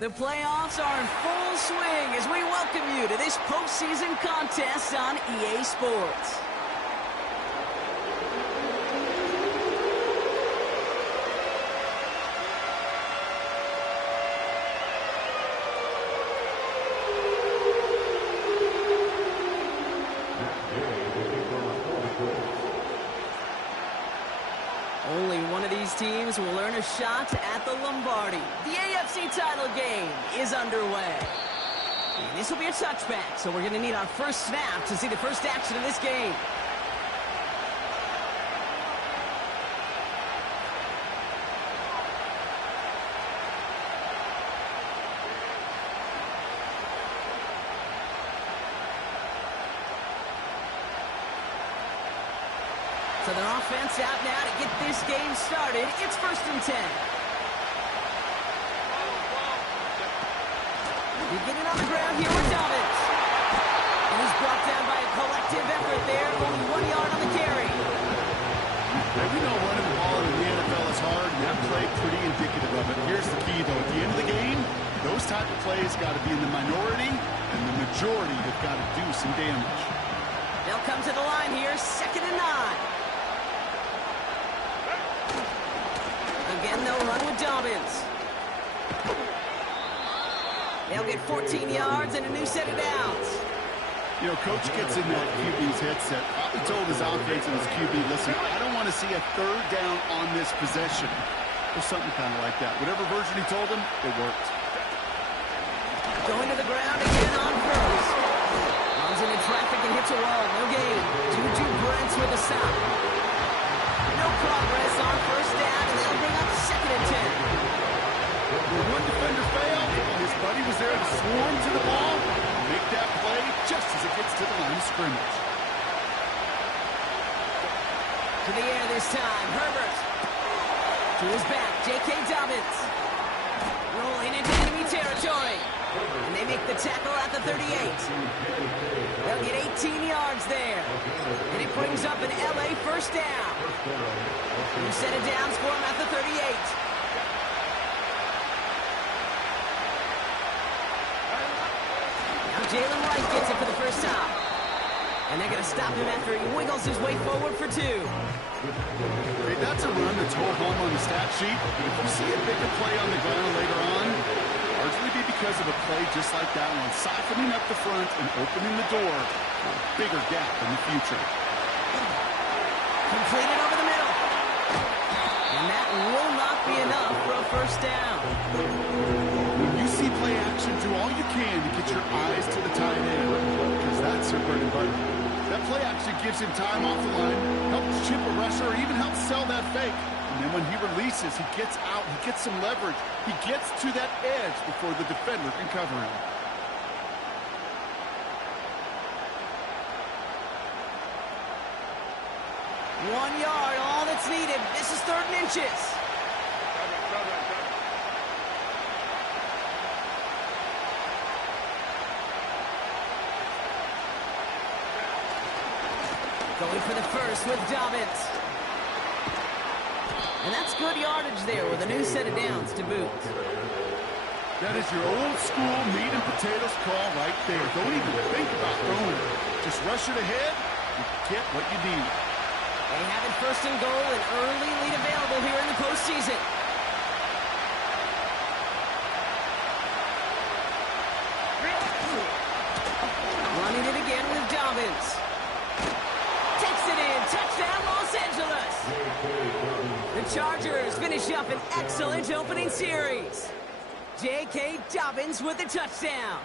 The playoffs are in full swing as we welcome you to this postseason contest on EA Sports. Only one of these teams will earn a shot at the Lombardi. The AFC title game is underway. And this will be a touchback, so we're going to need our first snap to see the first action of this game. So their offense out now to get this game started. It's 1st and 10. Beginning on the ground here with Dobbins. And he's brought down by a collective effort there. Only 1 yard on the carry. Now, we know running the ball in the NFL is hard, and that play pretty indicative of it. Here's the key, though. At the end of the game, those type of plays got to be in the minority, and the majority have got to do some damage. They'll come to the line here, 2nd and 9. Again, they'll run with Dobbins. They'll get 14 yards and a new set of downs. You know, Coach gets in that QB's headset, probably told his offense and his QB, listen, I don't want to see a 3rd down on this possession. Or something kind of like that. Whatever version he told him, it worked. Going to the ground again on first. Runs into traffic and hits a wall. No gain. Juju Brents with a stop. No progress on 1st down, and they'll bring up 2nd and 10. One defender failed, and his buddy was there to swarm to the ball and make that play just as it gets to the line of scrimmage. To the air this time, Herbert. To his back, J.K. Dobbins. Rolling into enemy territory. And they make the tackle at the 38. They'll get 18 yards there. And it brings up an L.A. 1st down. New set of downs for him at the 38. Now Jalen Wright gets it for the first time. And they're going to stop him after he wiggles his way forward for 2. Hey, that's a run that's hold home on the stat sheet. But if you see a bigger play on the ground later on, largely be because of a play just like that one, softening up the front and opening the door for a bigger gap in the future. Completed over the middle. And that will not be enough for a 1st down. When you see play action, do all you can to get your eyes to the tight end, because that's their bread and butter. That play action gives him time off the line, helps chip a rusher, or even helps sell that fake. And then when he releases, he gets out, he gets some leverage. He gets to that edge before the defender can cover him. One yard, all that's needed. This is 3rd and inches. Going for the first with Dobbins. And that's good yardage there with a new set of downs to boot. That is your old school meat and potatoes call right there. Don't even think about throwing it. Just rush it ahead and get what you need. They have it 1st and goal, an early lead available here in the postseason. Running it again with Dobbins. Takes it in. Touchdown, Los Angeles. The Chargers finish up an excellent opening series. J.K. Dobbins with the touchdown.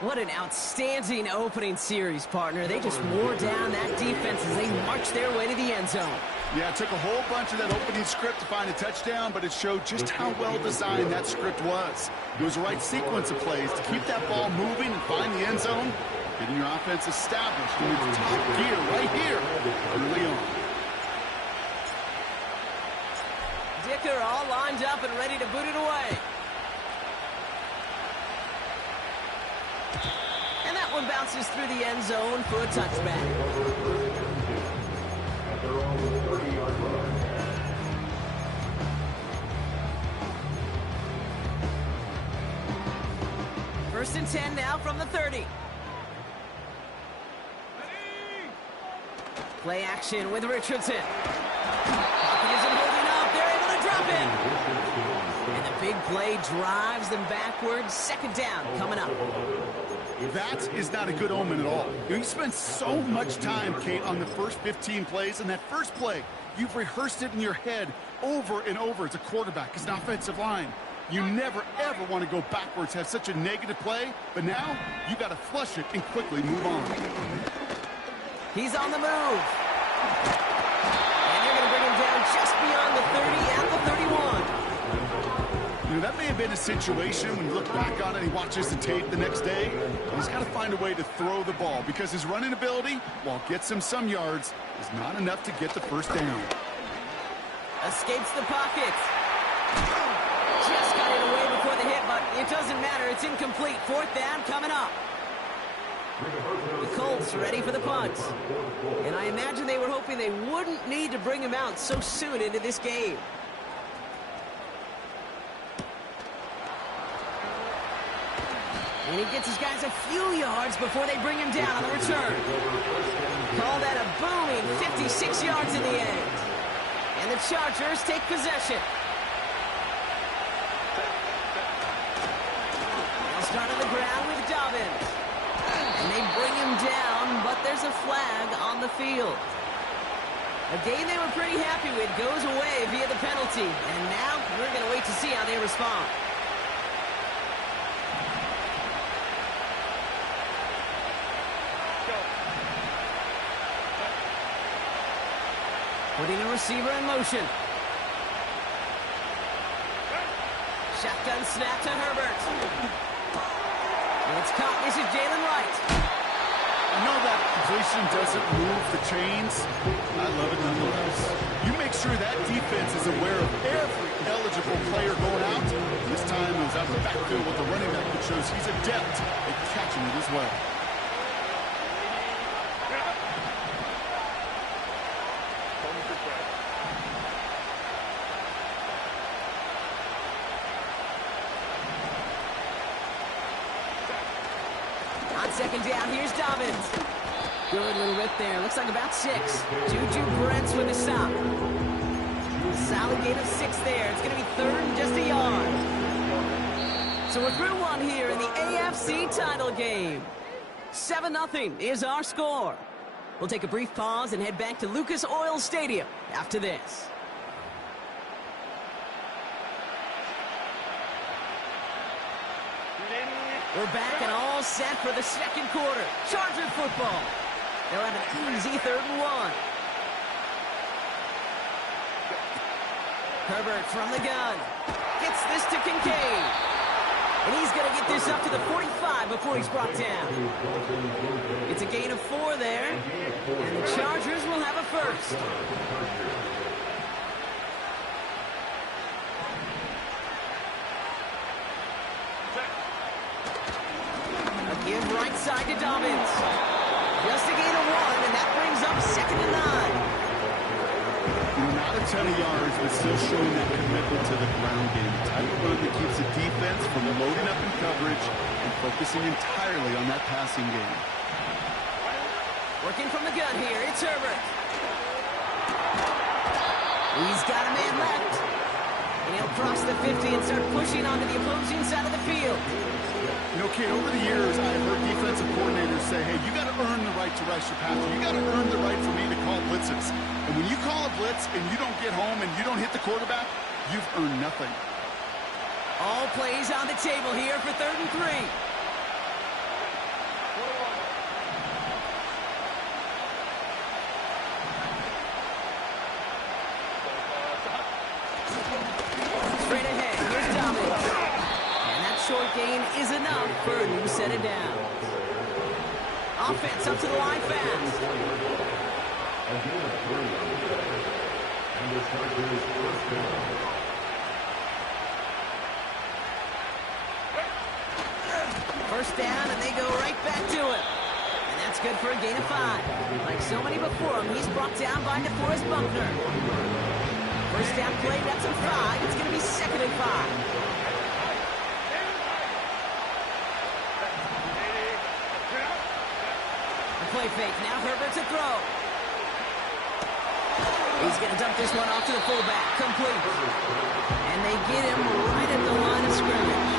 What an outstanding opening series, partner. They just wore down that defense as they marched their way to the end zone. Yeah, it took a whole bunch of that opening script to find a touchdown, but it showed just how well designed that script was. It was the right sequence of plays to keep that ball moving and find the end zone, getting your offense established in its top gear right here early on. Dicker all lined up and ready to boot it away. And that one bounces through the end zone for a touchback. First and 10 now from the 30. Play action with Richardson. Pocket isn't holding up. They're able to drop it. And the big play drives them backwards. Second down coming up. That is not a good omen at all. You spent so much time, Kate, on the first 15 plays, and that first play, you've rehearsed it in your head over and over as a quarterback, as an offensive line. You never, ever want to go backwards, have such a negative play, but now you got to flush it and quickly move on. He's on the move. And they're going to bring him down just beyond the 30 at the 31. You know, that may have been a situation when you look back on it and he watches the tape the next day. He's got to find a way to throw the ball because his running ability, while it gets him some yards, is not enough to get the first down. Escapes the pocket. Just got it away before the hit, but it doesn't matter. It's incomplete. Fourth down coming up. The Colts ready for the punt. And I imagine they were hoping they wouldn't need to bring him out so soon into this game. And he gets his guys a few yards before they bring him down on the return. Call that a booming 56 yards in the end. And the Chargers take possession. They'll start on the ground with Dobbins. And they bring him down, but there's a flag on the field. A game they were pretty happy with goes away via the penalty. And now we're going to wait to see how they respond. Putting the receiver in motion. Shotgun snap to Herbert. And it's caught. This is Jalen Wright. I know that completion doesn't move the chains. I love it nonetheless. You make sure that defense is aware of every eligible player going out. This time it was out of the backfield with the running back, which shows he's adept at catching it as well. Second down, here's Dobbins. Good little rip there. Looks like about 6. Juju Brents with a stop. A solid gain of 6 there. It's going to be third and just a yard. So we're through one here in the AFC title game. 7-0 is our score. We'll take a brief pause and head back to Lucas Oil Stadium after this. We're back and all set for the second quarter. Charger football. They'll have an easy 3rd and 1. Herbert from the gun. Gets this to Kincaid. And he's going to get this up to the 45 before he's brought down. It's a gain of 4 there. And the Chargers will have a first. Give right side to Dobbins. Just a gain of 1, and that brings up 2nd and 9. Not a ton of yards, but still showing that commitment to the ground game. Type of run that keeps the defense from loading up in coverage and focusing entirely on that passing game. Working from the gun here, it's Herbert. He's got a man left. And he'll cross the 50 and start pushing onto the opposing side of the field. You know, Kate, over the years, I've heard defensive coordinators say, hey, you got to earn the right to rush your passer. You got to earn the right for me to call blitzes. And when you call a blitz and you don't get home and you don't hit the quarterback, you've earned nothing. All plays on the table here for 3rd and 3. Straight ahead, here's Dobbins. Short gain is enough for a new set of downs. Offense up to the line fast. First down, and they go right back to it. And that's good for a gain of 5. Like so many before him, he's brought down by DeForest Buckner. First down play, that's a 5. It's going to be 2nd and 5. fake. Now Herbert to throw. He's going to dump this one off to the fullback. Complete. And they get him right at the line of scrimmage.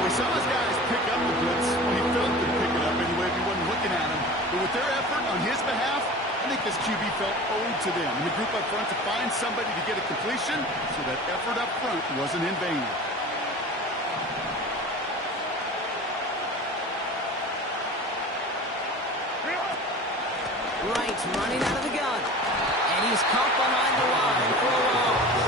We saw his guys pick up the blitz when he felt they'd pick it up anyway if he wasn't looking at him. But with their effort on his behalf, I think this QB felt owed to them and the group up front to find somebody to get a completion, so that effort up front wasn't in vain. Right, running out of the gun. And he's caught behind the line for a loss.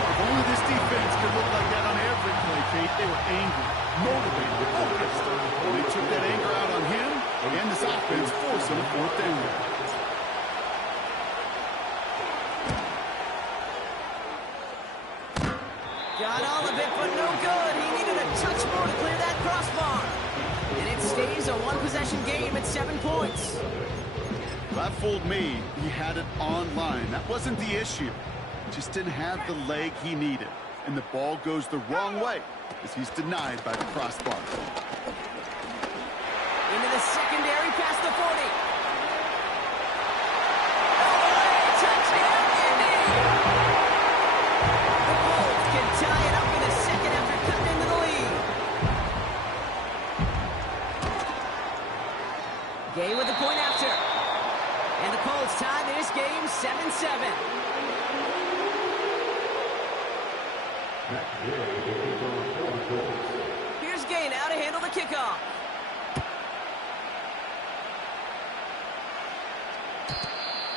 If only this defense could look like that on every play, Kate. They were angry, motivated, focused. And they took that anger out on him, and this offense forced him a fourth down. Got all of it, but no good. He needed a touch more to clear that crossbar. And it stays a one-possession game at 7 points. That fooled me. He had it online. That wasn't the issue. Just didn't have the leg he needed. And the ball goes the wrong way as he's denied by the crossbar. Into the secondary past the 40. All the way, touchdown, Indy! The Colts can tie it up in a second after cutting into the lead. Gay with the point after. And the Colts tie this game 7-7. Here's Gay now to handle the kickoff.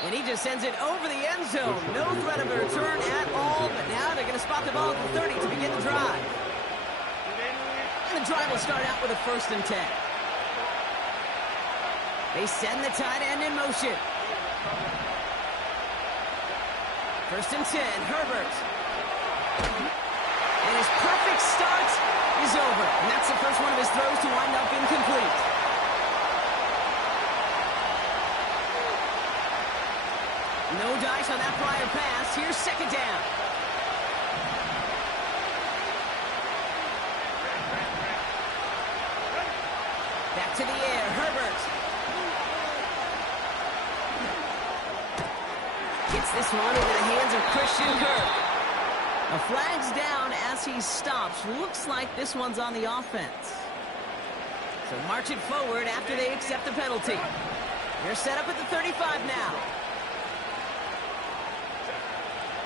And he just sends it over the end zone. No threat of a return at all, but now they're going to spot the ball at the 30 to begin the drive. And the drive will start out with a 1st and 10. They send the tight end in motion. 1st and 10, Herbert. And his perfect start is over. And that's the first one of his throws to wind up incomplete. No dice on that prior pass. Here's 2nd down. Back to the air, Herbert. Gets this one into the hands of Christian Kirk. A flag's down as he stops. Looks like this one's on the offense. So march it forward after they accept the penalty. They're set up at the 35 now.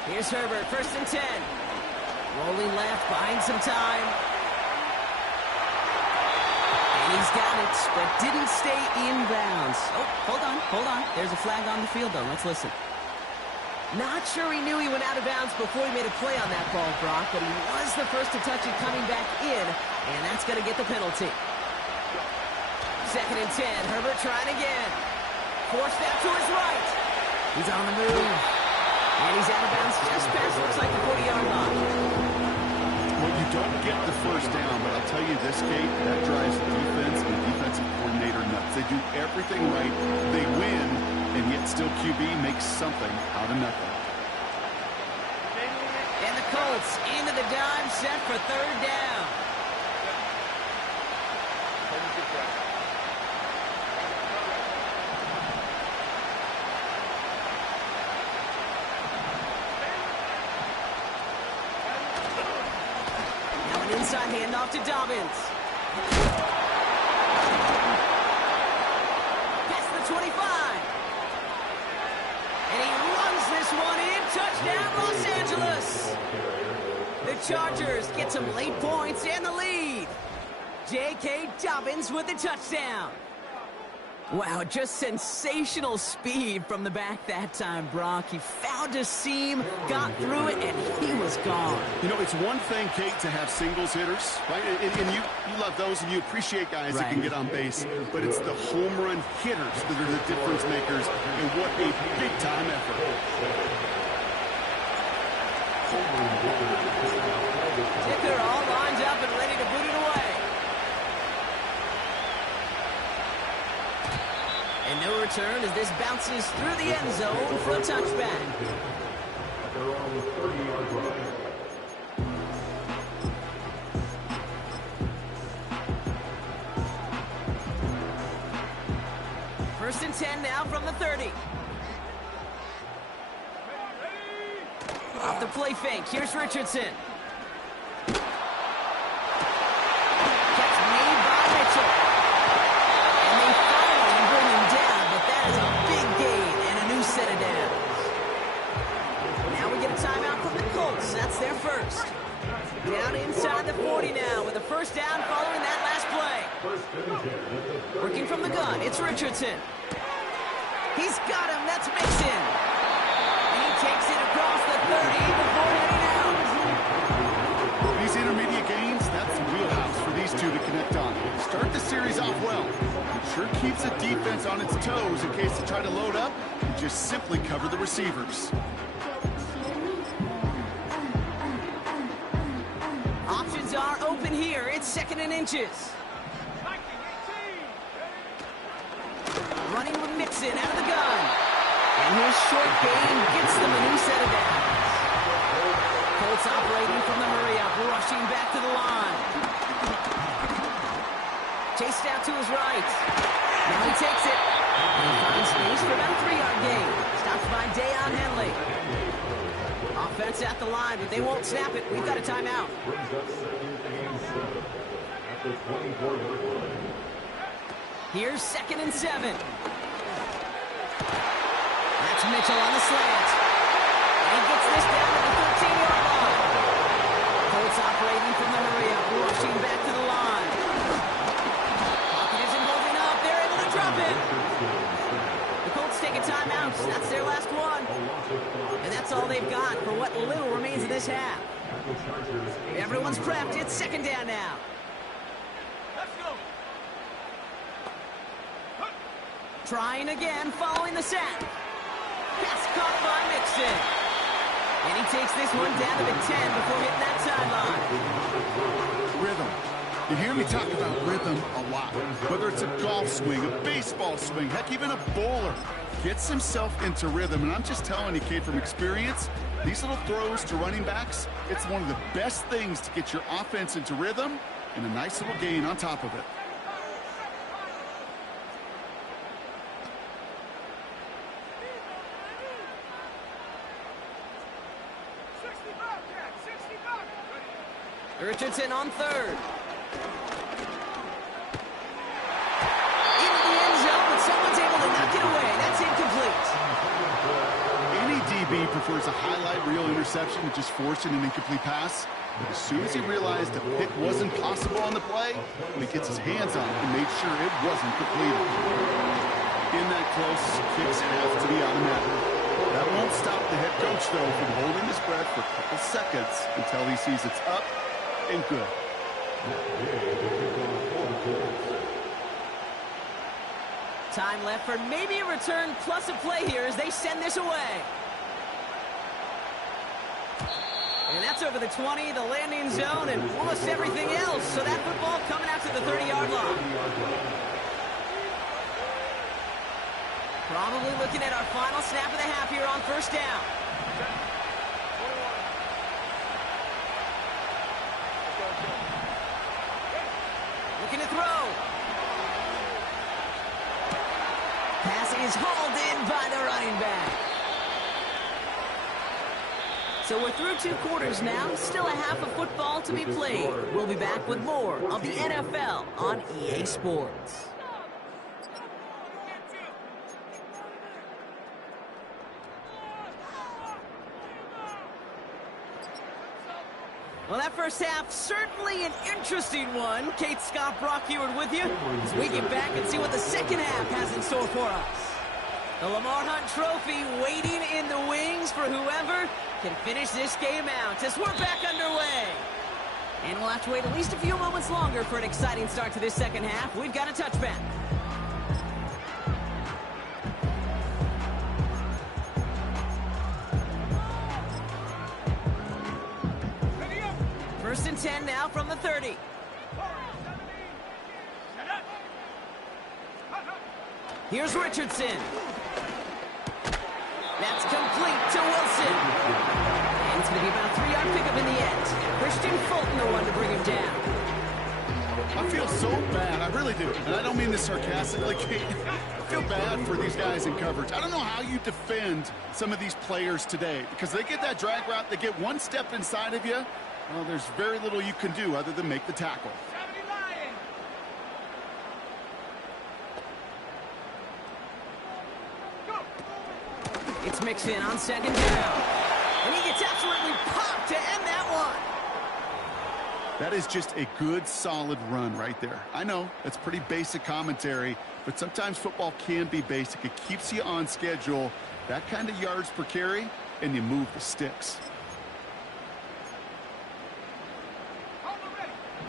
Here's Herbert, 1st and 10. Rolling left, buying some time. And he's got it, but didn't stay in bounds. Oh, hold on. There's a flag on the field, though. Let's listen. Not sure he knew he went out of bounds before he made a play on that ball, Brock, but he was the first to touch it coming back in, and that's going to get the penalty. 2nd and 10, Herbert trying again. 4th step to his right. He's on the move. And he's out of bounds just past, looks like the 40-yard line. Well, you don't get the 1st down, but I'll tell you this, Kate, that drives the defense and the defensive coordinator nuts. They do everything right. They win, and yet still QB makes something out of nothing. And the Colts into the dive set for 3rd down. Inside handoff to Dobbins. Past the 25. And he runs this one in. Touchdown, Los Angeles. The Chargers get some late points and the lead. J.K. Dobbins with the touchdown. Wow, just sensational speed from the back that time, Brock. He found a seam, got through it, and he was gone. You know, it's one thing, Kate, to have singles hitters, right? And you love those, and you appreciate guys that can get on base. But it's the home run hitters that are the difference makers, and what a big-time effort. Ticker all lined up and ready to boot it away. And no return as this bounces through the end zone for a touchback. They're on the 30-yard line. First and 10 now from the 30. Off the play fake, here's Richardson. Catch made by Mitchell. And they finally bring him down, but that is a big gain and a new set of downs. Now we get a timeout from the Colts. That's their first. Down inside the 40 now with a first down following that last play. Working from the gun, it's Richardson. He's got him, that's Mixon. And he takes it across the 30 before heading out. These intermediate gains, that's the wheelhouse for these two to connect on. Start the series off well. It sure keeps the defense on its toes in case they try to load up and just simply cover the receivers. Options are open here. It's second and inches. Running with Mixon out of the gun. And his short gain gets them a new set of downs. Colts operating from the hurry-up, rushing back to the line. Chased out to his right. Now he takes it. And he finds space for about a 3-yard gain. Stopped by Deion Henley. Offense at the line, but they won't snap it. We've got a timeout. Here's second and 7. That's Mitchell on the slant. And he gets this down to the 13-yard line. Colts operating from the hurry-up, rushing back to the line. Pocket isn't holding up. They're able to drop it. The Colts take a timeout. That's their last one. And that's all they've got for what little remains of this half. Everyone's prepped. It's second down now. Let's go. Trying again, following the sack. Pass caught by Mixon. And he takes this one down to the 10 before hitting that sideline. Rhythm. You hear me talk about rhythm a lot. Whether it's a golf swing, a baseball swing, heck, even a bowler gets himself into rhythm. And I'm just telling you, kid, from experience, these little throws to running backs, it's one of the best things to get your offense into rhythm and a nice little gain on top of it. Richardson on third. Into the end zone, but someone's able to knock it away. That's incomplete. Any DB prefers a highlight reel interception to just forcing an incomplete pass. But as soon as he realized a pick wasn't possible on the play, he gets his hands on it and made sure it wasn't completed. In that close, kicks have to be automatic. That won't stop the head coach, though, from holding his breath for a couple seconds until he sees it's up and good. Time left for maybe a return plus a play here as they send this away. And that's over the 20, the landing zone, and almost everything else. So that football coming out to the 30-yard line. Probably looking at our final snap of the half here on first down. Looking to throw. Pass is hauled in by the running back. So we're through 2 quarters now. Still a half of football to be played. We'll be back with more of the NFL on EA Sports. Well, that first half, certainly an interesting one. Kate Scott, Brock Heward with you as we get back and see what the second half has in store for us. The Lamar Hunt Trophy waiting in the wings for whoever can finish this game out as we're back underway. And we'll have to wait at least a few moments longer for an exciting start to this second half. We've got a touchback. First and 10 now from the 30. Here's Richardson. That's complete to Wilson. And it's going to be about a 3-yard pickup in the end. Christian Fulton the one to bring him down. I feel so bad. I really do. And I don't mean this sarcastically, Kate. I feel bad for these guys in coverage. I don't know how you defend some of these players today because they get that drag route, they get one step inside of you. Well, there's very little you can do other than make the tackle. It's Mixon on second down. And he gets absolutely popped to end that one. That is just a good, solid run right there. I know, that's pretty basic commentary, but sometimes football can be basic. It keeps you on schedule, that kind of yards per carry, and you move the sticks.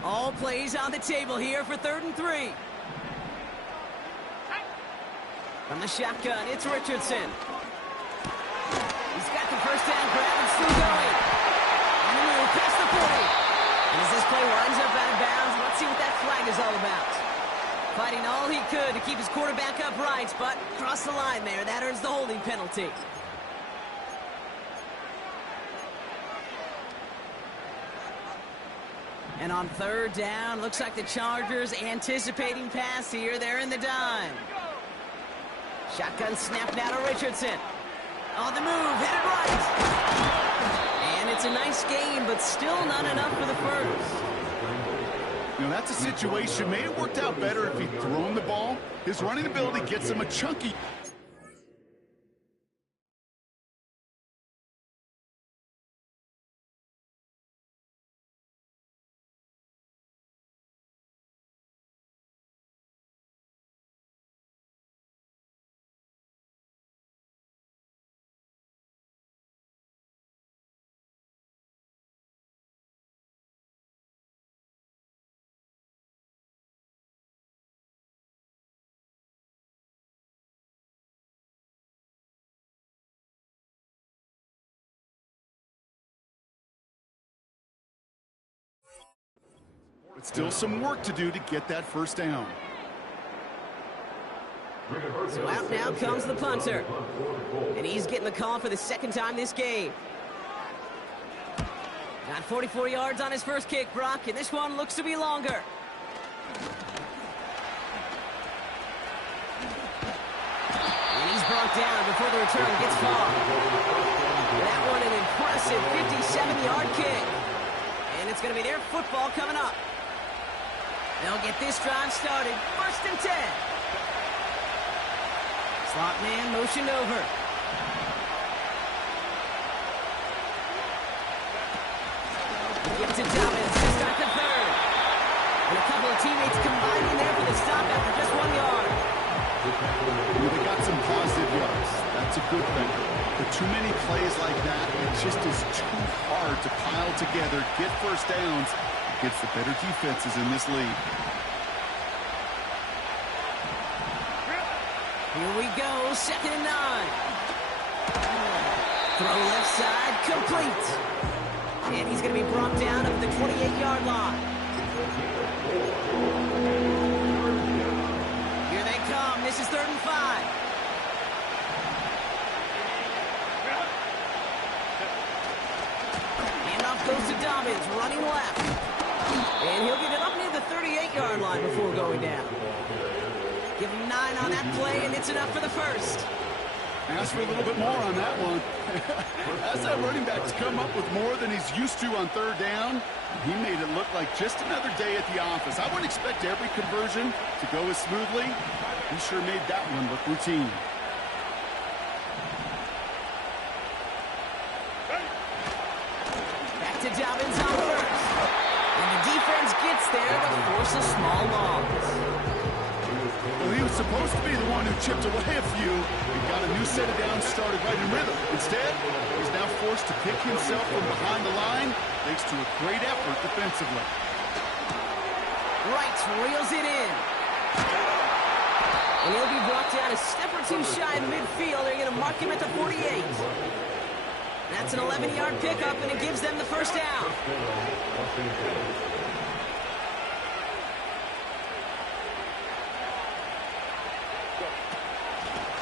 All plays on the table here for 3rd and 3. From the shotgun, it's Richardson. He's got the first down grab and still going. And a move past the 40. And as this play winds up out of bounds, let's see what that flag is all about. Fighting all he could to keep his quarterback upright, but crossed the line there. That earns the holding penalty. And on 3rd down, looks like the Chargers anticipating pass here. They're in the dime. Shotgun snap now to Richardson. On the move, headed right. And it's a nice game, but still not enough for the first. You know, that's a situation. May have worked out better if he'd thrown the ball. His running ability gets him a chunky. But still some work to do to get that first down. So out now comes the punter. And he's getting the call for the 2nd time this game. Got 44 yards on his first kick, Brock, and this one looks to be longer. And he's brought down before the return gets far. That one an impressive 57-yard kick. And it's going to be their football coming up. They'll get this drive started. 1st and 10. Slot man motioned over. Give it to Dobbins to start the 3rd. And a couple of teammates combining there for the stop after just 1 yard. They got some positive yards. That's a good thing. But too many plays like that, it just is too hard to pile together, get first downs against the better defenses in this league. Here we go, 2nd and 9. Throw left side, complete. And he's going to be brought down at the 28-yard line. Here they come. This is 3rd and 5. Handoff goes to Dobbins, running left. And he'll get it up near the 38-yard line before going down. Give him 9 on that play, and it's enough for the first. Ask for a little bit more on that one. As that running back's come up with more than he's used to on 3rd down, he made it look like just another day at the office. I wouldn't expect every conversion to go as smoothly. He sure made that one look routine. Back to Dobbins on 1st. And the defense gets there to force a small loss. Well, he was supposed to be the one who chipped away a few and got a new set of downs started right in rhythm. Instead, he's now forced to pick himself from behind the line thanks to a great effort defensively. Wright reels it in. And he'll be brought down a step or two shy of midfield. They're going to mark him at the 48. That's an 11-yard pickup, and it gives them the first down.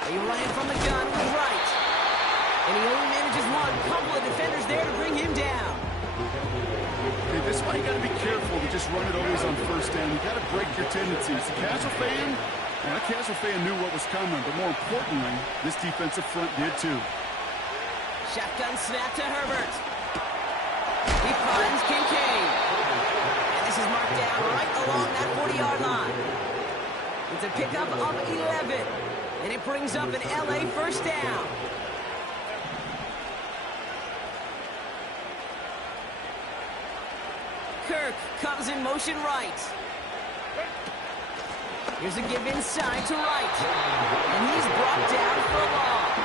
He ran from the gun with Wright. And he only manages one. Couple of defenders there to bring him down. Okay, this is why you got to be careful to just run it always on first down. You got to break your tendencies. The casual fan, well, that casual fan knew what was coming, but more importantly, this defensive front did too. Shotgun snap to Herbert. He finds Kincaid. And this is marked down right along that 40-yard line. It's a pickup of 11. And it brings up an LA first down. Kirk comes in motion right. Here's a give inside to right. And he's brought down for a loss.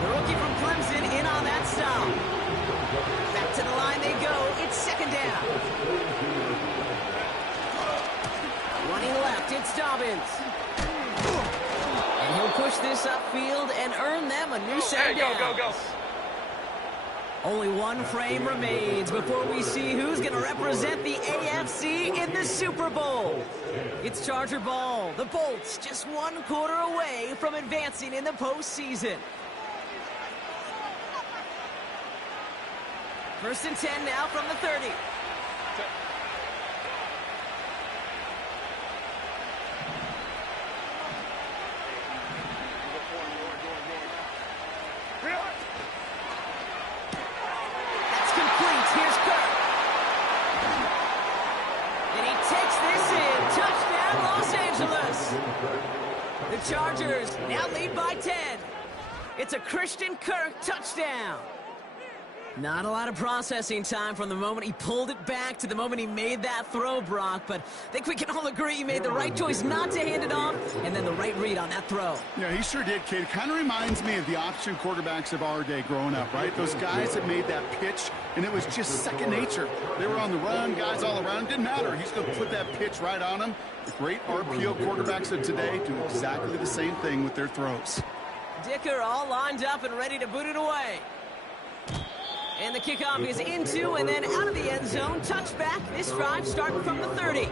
The rookie from Clemson in on that stop. Back to the line they go. It's second down. Running left, it's Dobbins. And he'll push this upfield and earn them a new set of downs. Go. Only one frame remains before we see who's going to represent the AFC in the Super Bowl. It's Charger ball. The Bolts just 1 quarter away from advancing in the postseason. First and 10 now from the 30. The Chargers now lead by 10. It's a Christian Kirk touchdown. Not a lot of processing time from the moment he pulled it back to the moment he made that throw, Brock, but I think we can all agree he made the right choice not to hand it off, and then the right read on that throw. Yeah, he sure did, kid. Kind of reminds me of the option quarterbacks of our day growing up, right? Those guys that made that pitch, and it was just second nature. They were on the run, guys all around. Didn't matter. He's going to put that pitch right on them. The great RPO quarterbacks of today do exactly the same thing with their throws. Dicker all lined up and ready to boot it away. And the kickoff is into and then out of the end zone. Touchback. This drive starting from the 30.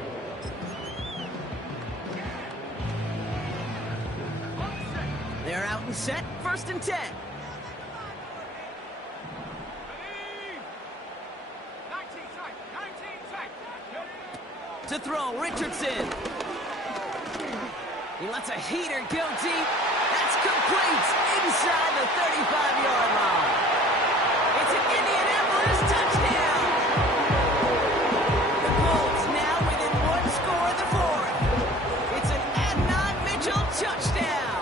They're out and set. First and 10. To throw, Richardson. He lets a heater go deep. That's complete inside the 35-yard line. It's an Indianapolis touchdown. The Colts now within one score in the fourth. It's an Adnan Mitchell touchdown.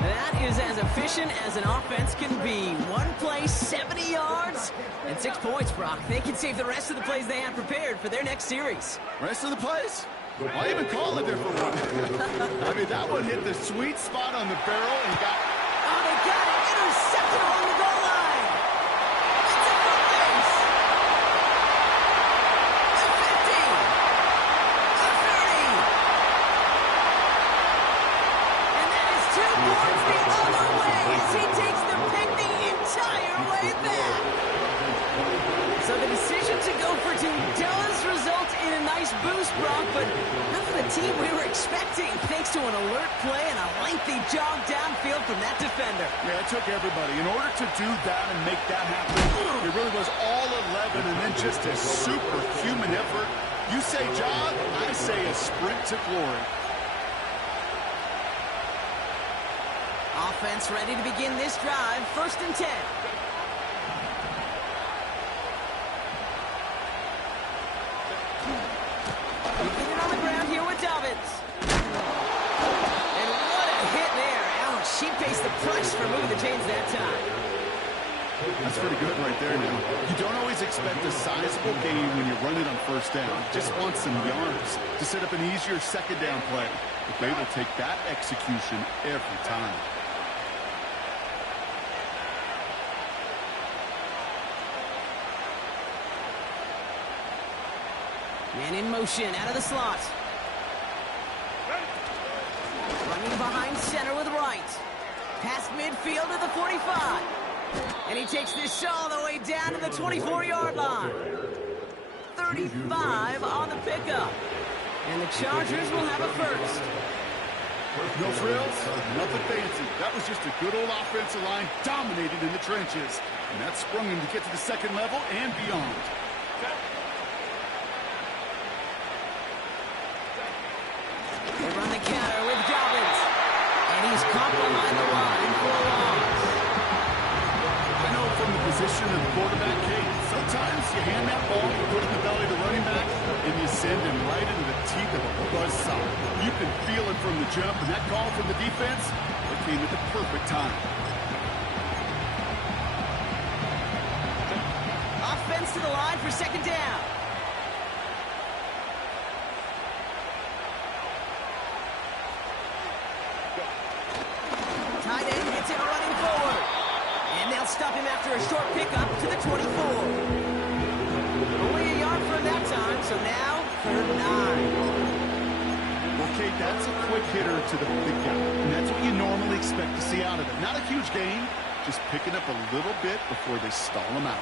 That is as efficient as an offense can be. One play, 70 yards, and 6 points, Brock. They can save the rest of the plays they have prepared for their next series. Rest of the plays? Why even call it there for one? I mean, that one hit the sweet spot on the barrel and got... Oh, they got it. Intercepted along the goal line. It's a good race. The 50. The 30. And that is 2 points the other way as he takes the pick the entire way back. So the decision to go for 2 does result in a nice boost, Brock, but not for the team we were expecting, thanks to an alert play and a lengthy jog downfield from that defender. Yeah, it took everybody. In order to do that and make that happen, it really was all 11 and then just a superhuman effort. You say jog, I say a sprint to glory. Offense ready to begin this drive. First and 10. And what a hit there. Ouch, she faced the press for moving the chains that time. That's pretty good right there now. You don't always expect a sizable gain when you run it on first down. Just want some yards to set up an easier second down play. But they will take that execution every time. Man in motion out of the slot. Running behind center with right. Past midfield to the 45. And he takes this all the way down to the 24-yard line. 35 on the pickup. And the Chargers will have a first. No frills, nothing fancy. That was just a good old offensive line dominated in the trenches. And that sprung him to get to the second level and beyond. They run the counter with Dobbins. And he's caught behind the line for a loss. I know from the position of the quarterback, Kate, sometimes you hand that ball, you put it in the belly of the running back, and you send him right into the teeth of a buzzsaw. You can feel it from the jump, and that call from the defense, it came at the perfect time. Offense to the line for second down. Tight end gets it running forward. And they'll stop him after a short pickup to the 24. Only a yard from that time, so now 3rd and 9. Well, Kate, that's a quick hitter to the big guy, and that's what you normally expect to see out of it. Not a huge gain, just picking up a little bit before they stall him out.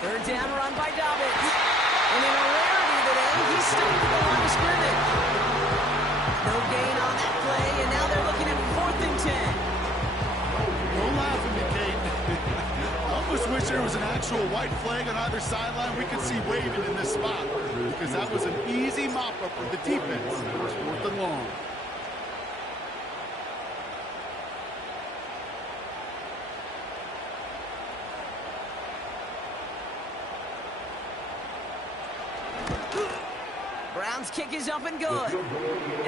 Third down run by Dobbins. And in a rarity today, he's stopped at the line of scrimmage. No gain on that play, and now they're looking at 4th and 10. Don't laugh at me, Kate. I almost wish there was an actual white flag on either sideline we could see waving in this spot, because that was an easy mop-up for the defense. It was 4th and long. Brown's kick is up and good.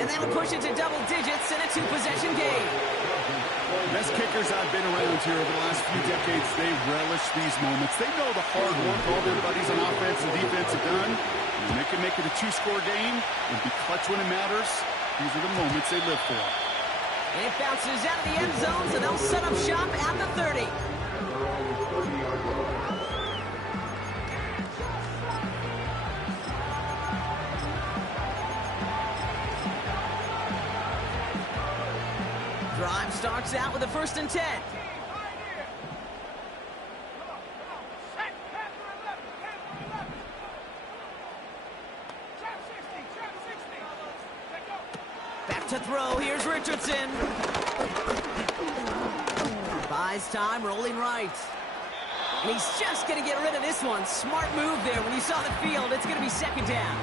And that'll push it to double digits in a 2-possession game. Best kickers I've been around here over the last few decades, they relish these moments. They know the hard work all their buddies on offense and defense have done. And they can make it a 2-score game and be clutch when it matters. These are the moments they live for. And it bounces out of the end zone, so they'll set up shop at the 30. Drive starts out with a 1st and 10. Back to throw. Here's Richardson. Buys time, rolling right. And he's just going to get rid of this one. Smart move there. When you saw the field, it's going to be 2nd down.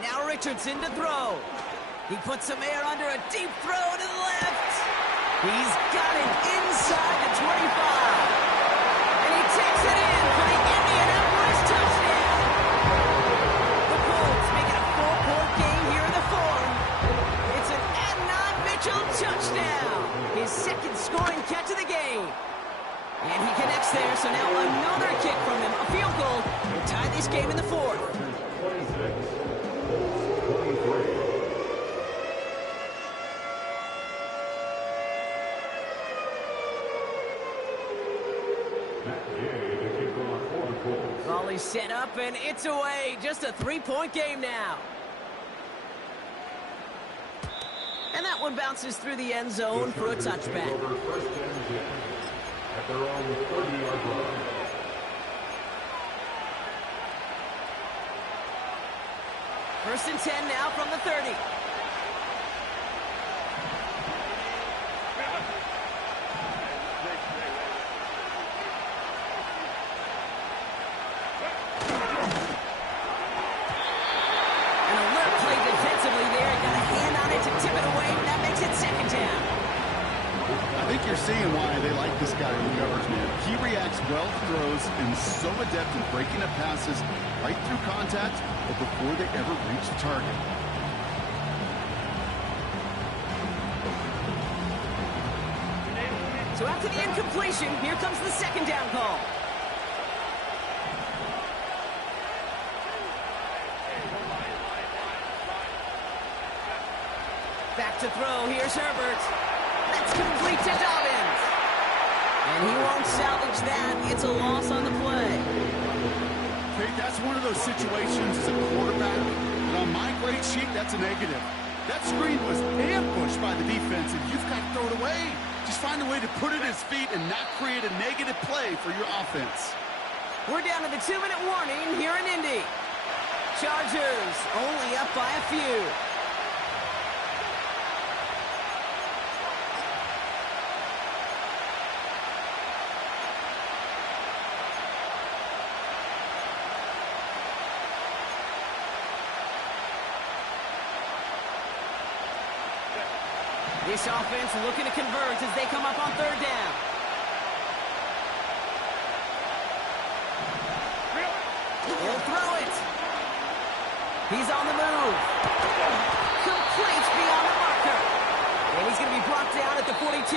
Now Richardson to throw. He puts some air under a deep throw to the left. He's got it inside the 25. And he takes it in for the Indianapolis touchdown. The Colts make it a 4-point game here in the 4th. It's an Adnan Mitchell touchdown. His 2nd scoring catch of the game. And he connects there, so now another kick from him. A field goal will tie this game in the 4th. 26. Ball is set up, and it's away. Just a 3-point game now. And that one bounces through the end zone for a touchback. At their own 30-yard line. First and 10 now from the 30. You're seeing why they like this guy who covers, man. He reacts well to throws and so adept in breaking up passes right through contact but before they ever reach the target. So after the incompletion, here comes the 2nd down call. Back to throw. Here's Herbert. That's complete to Dobbins. And he won't salvage that. It's a loss on the play. Okay, that's one of those situations as a quarterback. And on my grade sheet, that's a negative. That screen was ambushed by the defense, and you've got to throw it away. Just find a way to put it at his feet and not create a negative play for your offense. We're down to the 2-minute warning here in Indy. Chargers only up by a few. This offense looking to convert as they come up on third down. He'll throw it. He's on the move. Complete beyond the marker. And he's going to be brought down at the 42.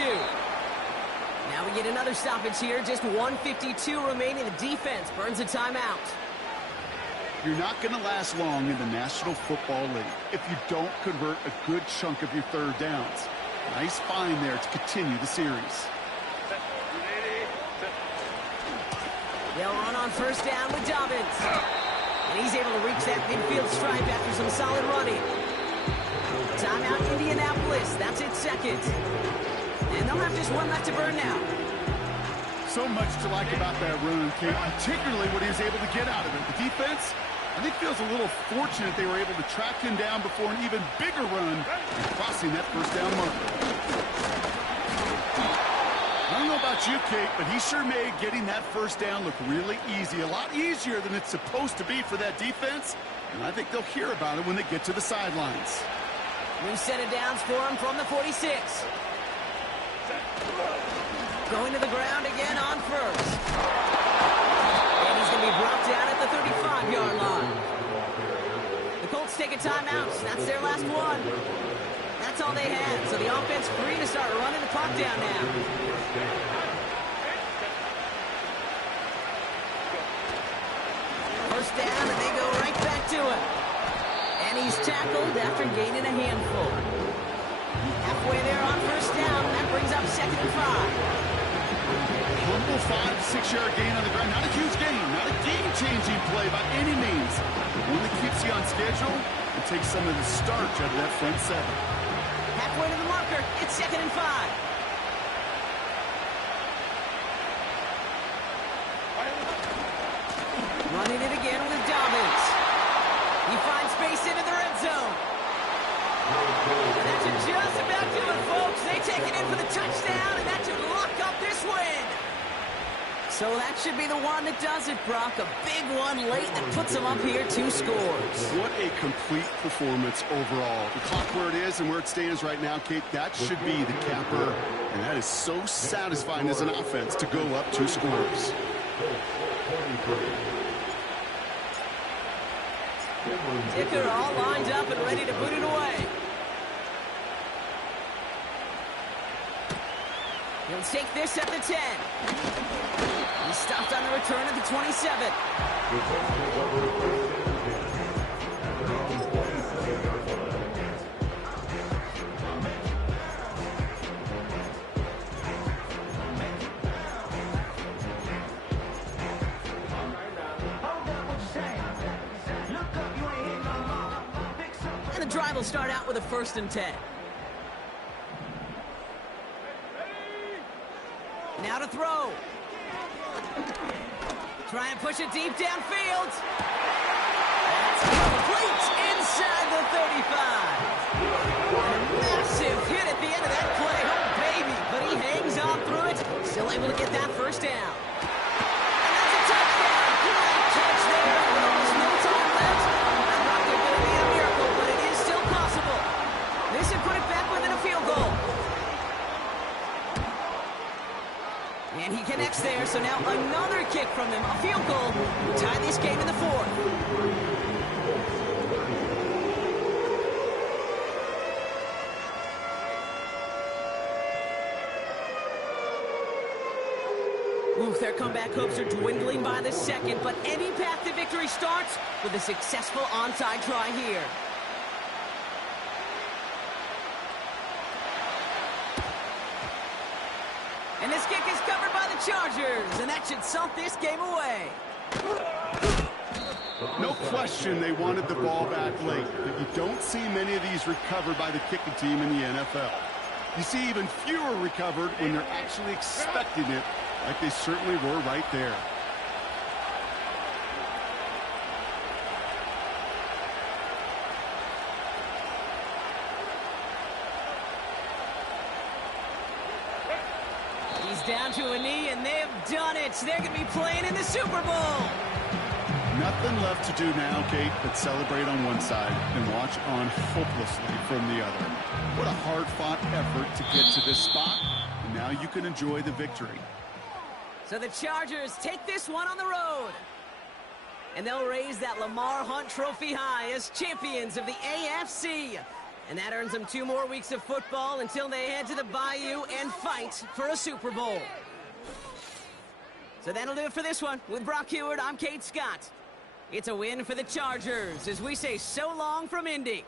Now we get another stoppage here. Just 1:52 remaining. The defense burns a timeout. You're not going to last long in the National Football League if you don't convert a good chunk of your third downs. Nice find there to continue the series. They'll run on first down with Dobbins. And he's able to reach that midfield stripe after some solid running. Timeout Indianapolis. That's its second. And they'll have just one left to burn now. So much to like about that run, Kate, particularly what he was able to get out of it. The defense, I think, feels a little fortunate they were able to track him down before an even bigger run and crossing that first down marker. I don't know about you, Kate, but he sure made getting that first down look really easy. A lot easier than it's supposed to be for that defense. And I think they'll hear about it when they get to the sidelines. New set of downs for him from the 46. Going to the ground again on first. And he's going to be brought down at the 35-yard line. The Colts take a timeout. That's their last one. That's all they had. So the offense free to start running the clock down now. First down, and they go right back to it. And he's tackled after gaining a handful. Halfway there on first down. That brings up 2nd and 5. Humble 5 to 6 yard gain on the ground. Not a huge gain, not a game-changing play by any means. One that keeps you on schedule and takes some of the starch out of that front seven. Halfway to the marker. It's 2nd and 5. Running it again with Dobbins. He finds space into the red zone. And that should just about do it, folks. They take it in for the touchdown, and that should lock up this win. So that should be the one that does it, Brock. A big one late that puts them up here 2 scores. What a complete performance overall. The clock where it is and where it stands right now, Kate, that should be the capper. And that is so satisfying as an offense to go up 2 scores. Ticker all lined up and ready to put it away. He'll take this at the 10. He stopped on the return at the 27. And the drive will start out with a 1st and 10. Now to throw. Try and push it deep downfield. That's complete inside the 35. A massive hit at the end of that play. Oh, baby. But he hangs on through it. Still able to get that first down. And that's a touchdown. Great catch there. With almost no time left. I'm not going to be a miracle, but it is still possible. This should put it back within a field goal. And he connects there, so now another kick from them. A field goal to tie this game in the 4th. Oof, their comeback hopes are dwindling by the second, but any path to victory starts with a successful onside try here. And this kick is covered by the Chargers, and that should salt this game away. No question they wanted the ball back late, but you don't see many of these recovered by the kicking team in the NFL. You see even fewer recovered when they're actually expecting it, like they certainly were right there. He's down to a knee, and they've done it. They're going to be playing in the Super Bowl. Nothing left to do now, Kate, but celebrate on one side and watch on hopelessly from the other. What a hard-fought effort to get to this spot, and now you can enjoy the victory. So the Chargers take this one on the road. And they'll raise that Lamar Hunt trophy high as champions of the AFC. And that earns them 2 more weeks of football until they head to the Bayou and fight for a Super Bowl. So that'll do it for this one. With Brock Heward, I'm Kate Scott. It's a win for the Chargers as we say so long from Indy.